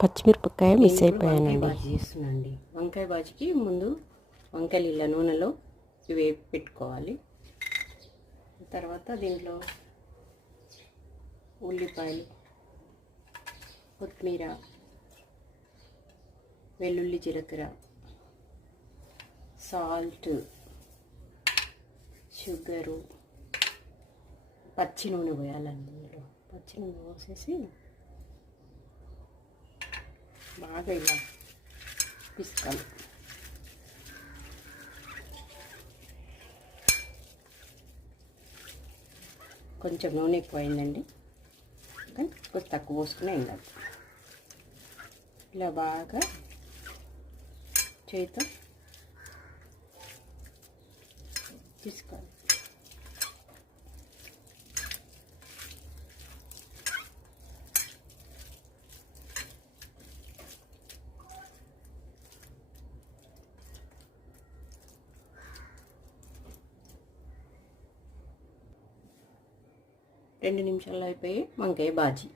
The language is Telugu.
పచ్చిమిరపకాయ మిస్ అయిపోయానండి. వంకాయ బాజీ చేస్తున్నానండి. వంకాయ బాజీకి ముందు వంకాయలు ఇలా నూనెలో వేపి పెట్టుకోవాలి. తర్వాత దీంట్లో ఉల్లిపాయలు, కొత్తిమీర, వెల్లుల్లి, జీలకర్ర, సాల్ట్, షుగరు, పచ్చి నూనె పోయాలండి. ఇందులో పచ్చి నూనె పోసేసి బాగా ఇలా పిసుకాలి. కొంచెం నూనె ఎక్కువ అయిందండి, కానీ కొంచెం తక్కువ పోసుకునే ఏం కాదు. ఇలా బాగా చేతితో పిసుకాలి. రెండు నిమిషాల్లో అయిపోయి వంకాయ బాజీ.